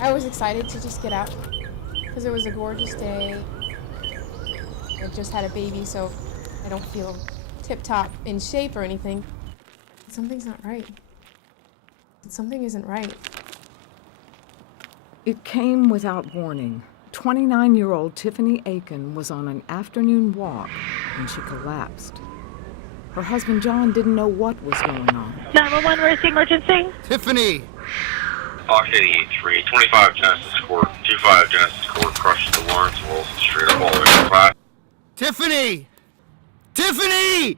I was excited to just get out because it was a gorgeous day. I just had a baby, so I don't feel tip-top in shape or anything. Something's not right. Something isn't right. It came without warning. 29-year-old Tiffany Aitken was on an afternoon walk when she collapsed. Her husband John didn't know what was going on. 911, where's the emergency? Tiffany! Fox 88-3, 25 Genesis Court, 25 Genesis Court, crushed the Lawrence Wilson Street up all the way to 5. Tiffany! Tiffany!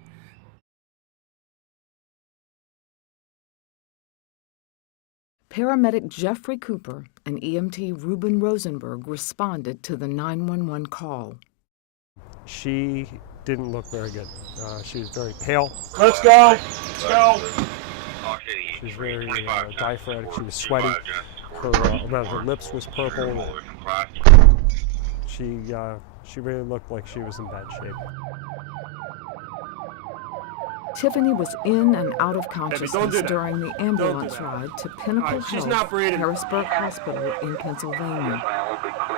Paramedic Jeffrey Cooper and EMT Ruben Rosenberg responded to the 911 call. She didn't look very good. She was very pale. Let's go! Let's go! She was very diaphoretic. She was sweaty. Her lips was purple. She really looked like she was in bad shape. Tiffany was in and out of consciousness during the ambulance ride to Pinnacle Health, Harrisburg Hospital in Pennsylvania.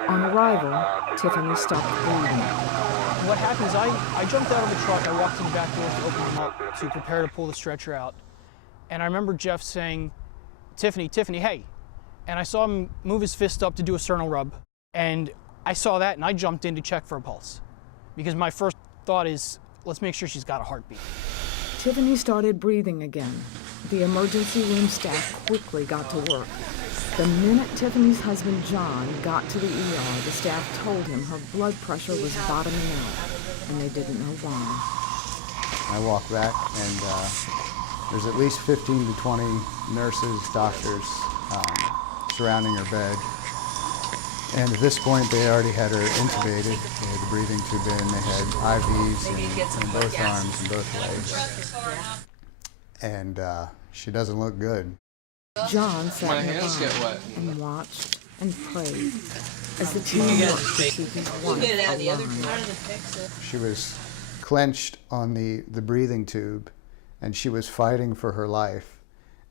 On arrival, Tiffany stopped breathing. What happened is I jumped out of the truck, I walked to the back door to open them up to prepare to pull the stretcher out. And I remember Jeff saying, Tiffany, hey. And I saw him move his fist up to do a sternal rub. And I saw that and I jumped in to check for a pulse. Because my first thought is, let's make sure she's got a heartbeat. Tiffany started breathing again. The emergency room staff quickly got to work. The minute Tiffany's husband John got to the ER, the staff told him her blood pressure was bottoming out, and they didn't know why. I walk back, and there's at least 15 to 20 nurses, doctors surrounding her bed. And at this point, they already had her intubated. They had the breathing tube in. They had IVs in both arms and both legs. And she doesn't look good. John sat nearby and watched and prayed as the team worked to keep his wife alive. She was clenched on the breathing tube, and she was fighting for her life.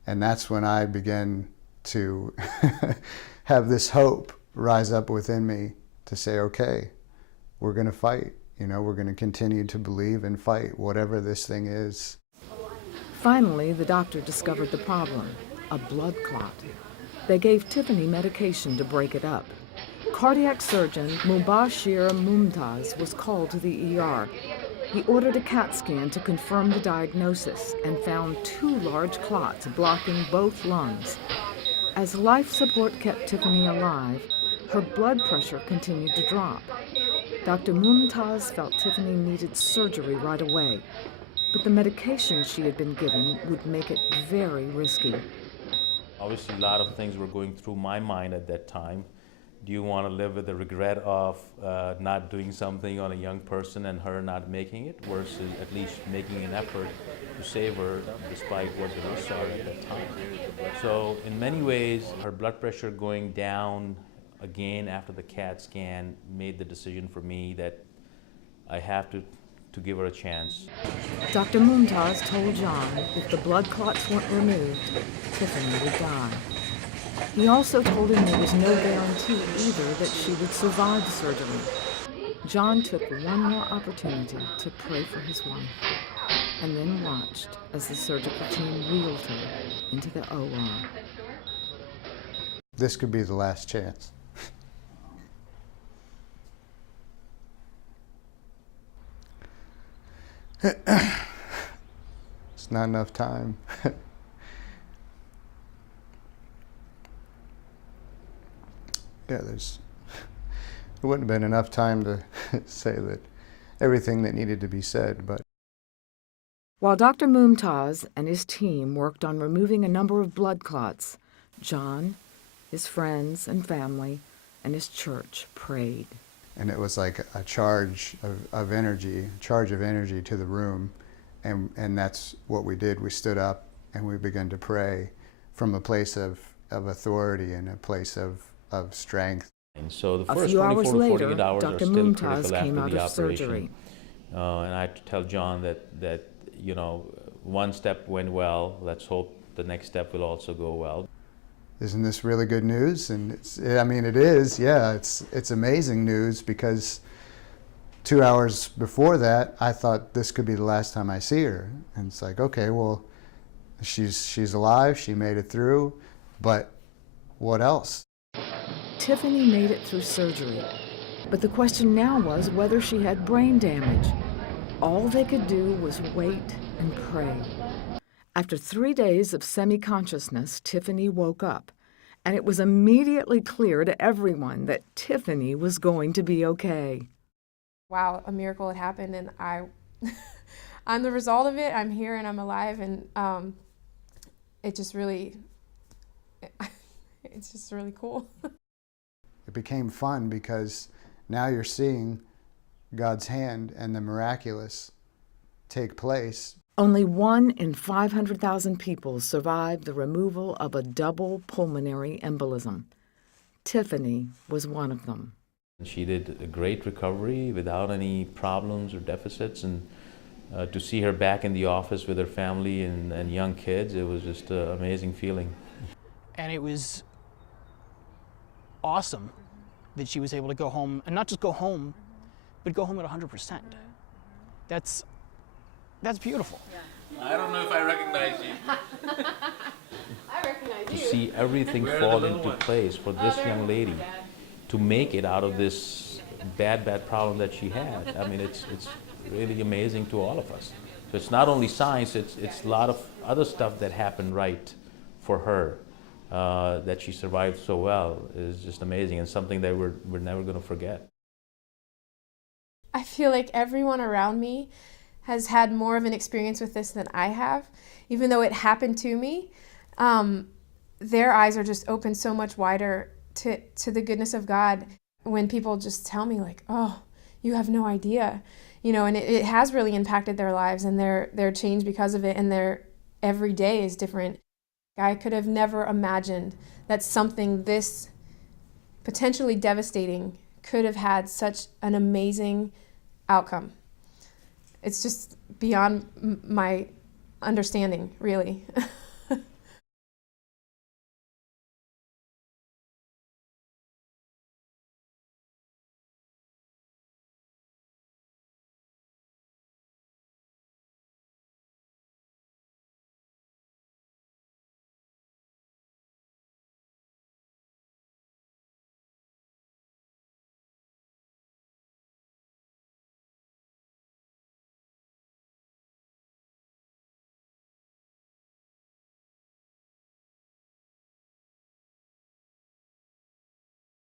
And that's when I began to have this hope rise up within me to say, okay, we're going to fight. You know, we're going to continue to believe and fight whatever this thing is. Finally, the doctor discovered the problem, a blood clot. They gave Tiffany medication to break it up. Cardiac surgeon Mubashir Mumtaz was called to the ER. He ordered a CAT scan to confirm the diagnosis and found 2 large clots blocking both lungs. As life support kept Tiffany alive, her blood pressure continued to drop. Dr. Mumtaz felt Tiffany needed surgery right away, but the medication she had been given would make it very risky. Obviously, a lot of things were going through my mind at that time. Do you want to live with the regret of not doing something on a young person and her not making it, versus at least making an effort to save her despite what the risks are at that time? So in many ways, her blood pressure going down again after the CAT scan made the decision for me that I have to give her a chance. Dr. Mumtaz told John if the blood clots weren't removed, Tiffany would die. He also told him there was no guarantee either that she would survive the surgery. John took one more opportunity to pray for his wife, and then watched as the surgical team wheeled her into the OR. This could be the last chance. It's not enough time. There wouldn't have been enough time to say that everything that needed to be said, but. While Dr. Mumtaz and his team worked on removing a number of blood clots, John, his friends and family, and his church prayed. And it was like a charge of energy to the room, and that's what we did. We stood up and we began to pray from a place of authority and a place of strength. And so the A first few 24 hours to 48 later, hours Dr. are still Mumtaz critical came after out the of operation. surgery. And I had to tell John that one step went well. Let's hope the next step will also go well. isn't this really good news? And I mean, it is, yeah, it's amazing news, because 2 hours before that, I thought this could be the last time I see her. And it's like, okay, well, she's alive, she made it through, but what else? Tiffany made it through surgery, but the question now was whether she had brain damage. All they could do was wait and pray. After 3 days of semi-consciousness, Tiffany woke up, and it was immediately clear to everyone that Tiffany was going to be okay. Wow, a miracle had happened, and I'm the result of it. I'm here and I'm alive, and it just really, it's just really cool. It became fun because now you're seeing God's hand and the miraculous take place. Only 1 in 500,000 people survived the removal of a double pulmonary embolism. Tiffany was one of them. She did a great recovery without any problems or deficits, and to see her back in the office with her family and young kids, it was just an amazing feeling. And it was awesome that she was able to go home, and not just go home, but go home at 100%. That's beautiful. I don't know if I recognize you. I recognize To see everything fall into place for this young lady to make it out of this bad problem that she had. I mean, it's really amazing to all of us. So it's not only science, it's a lot of other stuff that happened right for her, that she survived so well is just amazing, and something that we're never going to forget. I feel like everyone around me has had more of an experience with this than I have. Even though it happened to me, their eyes are just open so much wider to the goodness of God. When people just tell me like, oh, you have no idea, you know, and it has really impacted their lives, and they're changed because of it, and their every day is different. I could have never imagined that something this potentially devastating could have had such an amazing outcome. It's just beyond my understanding, really.